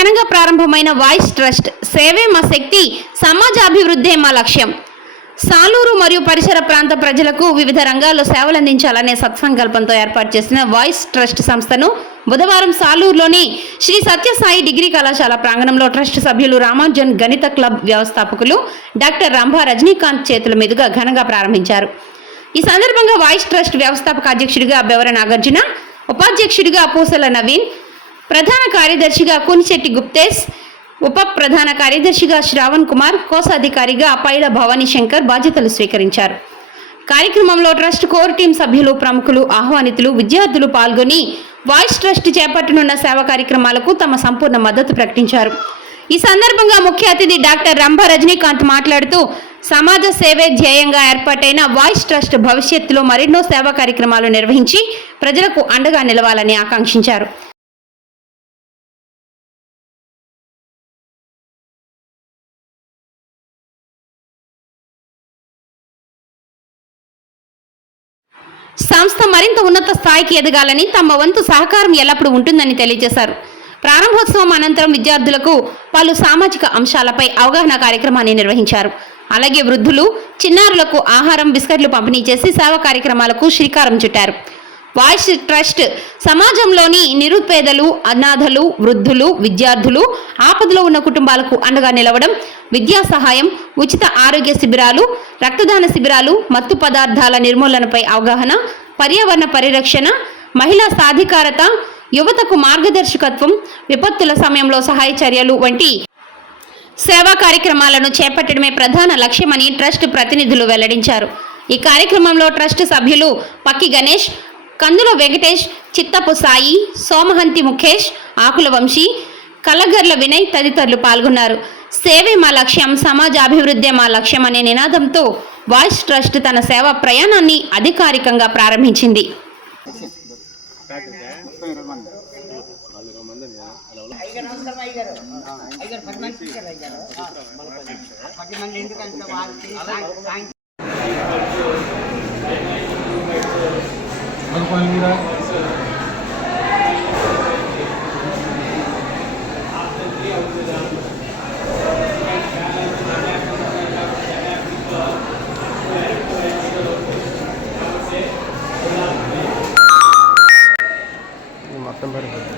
ఘనంగా ప్రారంభమైన voice trust సేవే మా శక్తి, సమాజ అభివృద్ధే మా లక్ష్యం. సాలూరు మరియు పరిసర ప్రాంత ప్రజలకు వివిధ రంగాల్లో సేవలందించాలనే సత్సంకల్పంతో ఏర్పాటు చేసిన వాయిస్ ట్రస్ట్ సంస్థను బుధవారం సాలూరులోని శ్రీ సత్యసాయి డిగ్రీ కళాశాల ప్రాంగణంలో ట్రస్ట్ సభ్యులు రామానుజన్ గణిత క్లబ్ వ్యవస్థాపకులు డాక్టర్ రంభా రజనీకాంత్ చేతుల మీదుగా ఘనంగా ప్రారంభించారు. ఈ సందర్భంగా వాయిస్ ట్రస్ట్ వ్యవస్థాపక అధ్యక్షుడిగా బెవర నాగార్జున, ఉపాధ్యక్షుడిగా పూసల నవీన్, ప్రధాన కార్యదర్శిగా కునిశెట్టి గుప్తేశ్, ఉప ప్రధాన కార్యదర్శిగా శ్రావణ్ కుమార్, కోశాధికారిగా పైల భవానీ శంకర్ బాధ్యతలు స్వీకరించారు. కార్యక్రమంలో ట్రస్ట్ కోర్ టీం సభ్యులు, ప్రముఖులు, ఆహ్వానితులు, విద్యార్థులు పాల్గొని వాయిస్ ట్రస్ట్ చేపట్టనున్న సేవా కార్యక్రమాలకు తమ సంపూర్ణ మద్దతు ప్రకటించారు. ఈ సందర్భంగా ముఖ్య అతిథి డాక్టర్ రంభా రజనీకాంత్ మాట్లాడుతూ సమాజ సేవే ధ్యేయంగా ఏర్పాటైన వాయిస్ ట్రస్ట్ భవిష్యత్తులో మరెన్నో సేవా కార్యక్రమాలు నిర్వహించి ప్రజలకు అండగా నిలవాలని ఆకాంక్షించారు. సంస్థ మరింత ఉన్నత స్థాయికి ఎదగాలని తమ వంతు సహకారం ఎల్లప్పుడూ ఉంటుందని తెలియజేశారు. ప్రారంభోత్సవం అనంతరం విద్యార్థులకు పలు సామాజిక అంశాలపై అవగాహన కార్యక్రమాన్ని నిర్వహించారు. అలాగే వృద్ధులు, చిన్నారులకు ఆహారం, బిస్కెట్లు పంపిణీ చేసి సేవా కార్యక్రమాలకు శ్రీకారం చుట్టారు. వాయిస్ ట్రస్ట్ సమాజంలోని నిరుపేదలు, అనాథలు, వృద్ధులు, విద్యార్థులు, ఆపదలో ఉన్న కుటుంబాలకు అండగా నిలవడం, విద్యా సహాయం, ఉచిత ఆరోగ్య శిబిరాలు, రక్తదాన శిబిరాలు, మత్తు పదార్థాల నిర్మూలనపై అవగాహన, పర్యావరణ పరిరక్షణ, మహిళా సాధికారత, యువతకు మార్గదర్శకత్వం, విపత్తుల సమయంలో సహాయ చర్యలు వంటి సేవా కార్యక్రమాలను చేపట్టడమే ప్రధాన లక్ష్యమని ట్రస్ట్ ప్రతినిధులు వెల్లడించారు. ఈ కార్యక్రమంలో ట్రస్ట్ సభ్యులు పక్కి గణేష్, కందుల వెంకటేష్, చిత్తపు సాయి, సోమహంతి ముఖేష్, ఆకుల వంశీ, కల్లగర్ల వినయ్ తదితరులు పాల్గొన్నారు. సేవే మా లక్ష్యం, సమాజ అభివృద్ధే మా లక్ష్యం అనే నినాదంతో వాయిస్ ట్రస్ట్ తన సేవా ప్రయాణాన్ని అధికారికంగా ప్రారంభించింది. మొత్తం పడిపోతుంది.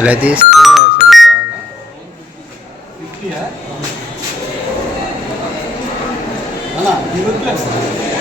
ఎలా తీస్తే అసలు బాగా